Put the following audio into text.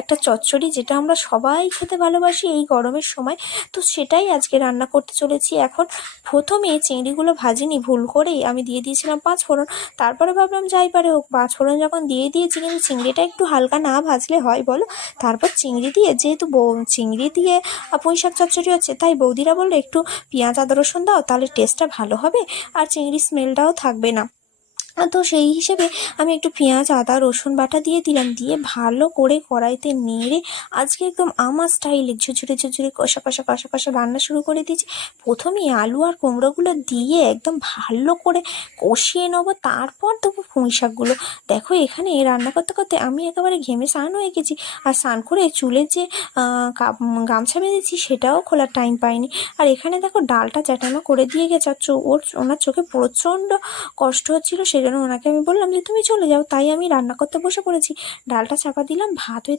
একটা চচ্চড়ি, যেটা আমরা সবাই খেতে ভালোবাসি এই গরমের সময়। তো সেটাই আজকে রান্না করতে চলেছি। এখন প্রথমে চিংড়িগুলো ভাজিনি, ভুল করেই আমি দিয়ে দিয়েছিলাম পাঁচফোড়ন। তারপরে ভাবলাম যাই পারে হোক, পাঁচফোড়ন যখন দিয়ে দিয়েছি, কিন্তু চিংড়িটা একটু হালকা না ভাজলে হয় বলো? তারপর চিংড়ি দিয়ে, যেহেতু চিংড়ি দিয়ে পুঁই শাক চচ্চড়ি হচ্ছে, তাই বৌদিরা বললো একটু পেঁয়াজ আদা রসুন দাও, তাহলে টেস্টটা ভালো হবে আর চিংড়ির স্মেলটাও থাকবে না। তো সেই হিসেবে আমি একটু পেঁয়াজ আদা রসুন বাটা দিয়ে দিলাম, দিয়ে ভালো করে কড়াইতে নেড়ে আজকে একদম আমার স্টাইলে ঝুরঝুরে ঝুরঝুরে কষা কষা কষা কষা রান্না শুরু করে দিয়েছি। প্রথমেই আলু আর কুমড়োগুলো দিয়ে একদম ভালো করে কষিয়ে নেবো, তারপর দেবো পুঁই শাকগুলো। দেখো এখানে রান্না করতে করতে আমি একেবারে ঘেমে স্নান হয়ে গেছি, আর স্নান করে চুলের যে গামছা বেঁধেছি সেটাও খোলার টাইম পাইনি। আর এখানে দেখো ডালটা চ্যাটানো করে দিয়ে গেছে, আর ওনার চোখে প্রচণ্ড কষ্ট হচ্ছিল, সেই জন্য ওনাকে আমি বললাম যে তুমি চলে যাও, তাই আমি রান্না করতে বসে পড়েছি। ডালটা চাপা দিলাম, ভাত হয়ে